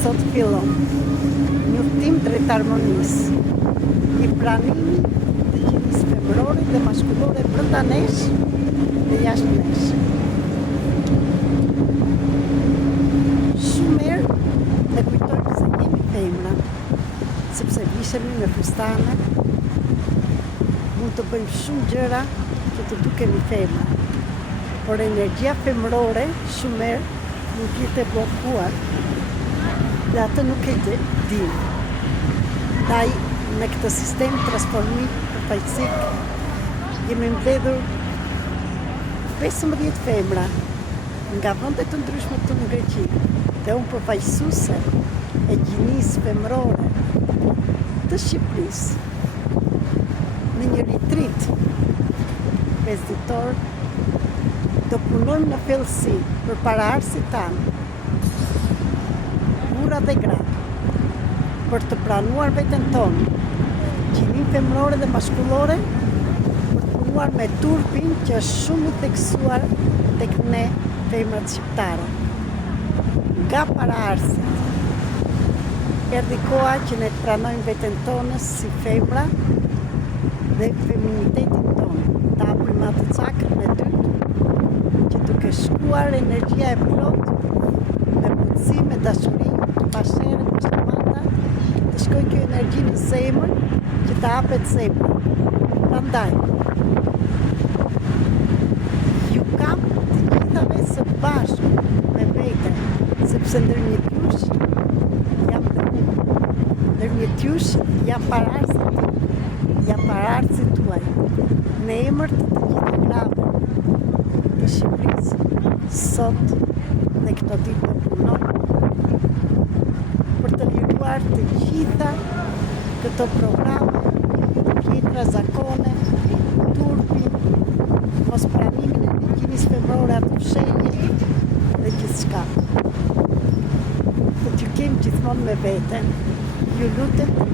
sot fillon një udhtim drejt harmonisë, një pranim të gjinisë femërore dhe maskullore brenda nesh dhe jashtë nesh. Shumë herë ne kujtojmë se jemi femra, sepse vishemi me fustane, mund të bëjmë shumë gjëra që të dukemi femra, por energjia femërore shumë herë nuk jetë e bllokuar dhe atë nuk e dim. Ndaj me këtë sistem transformik përfaqësik jemi mbledhur 15 femra nga vende të ndryshme të Greqi dhe unë përfaqësuese e gjinisë femërore të Shqipërisë në një retreat 5 ditor do punojmë në fellësi për paraardhësit tanë, burra dhe gra, për të pranuar veten tonë, gjininë femërore dhe maskullore, për të punuar me turpin që është shumë i theksuar tek ne femrat shqiptare. Nga paraardhësit, erdhi koha që ne të pranojmë veten tonë si femra dhe feminitetin tonë, të hapim atë cakrën e dytë, që duke shkuar energjia e plot, me mundësi, me dashuri, pashere, pashamata, të shkoj kjo energji në zemër, që të hapet zemër. Prandaj, ju kam të gjithave së bashku me vete, sepse ndërmjet jush jam dhe unë, ndërmjet jush jam paraardhësit, jam paraardhësit tuaj, në emër të gjitha grave të Shqipërisë, sot në këto ditë të punoj për të liruar të gjitha këto programe, pjetra, zakone, turpi, mos pranimin e gjinisë femërore atë fshenje dhe gjithçka. Të t'ju kem gjithmonë me veten, ju lutem të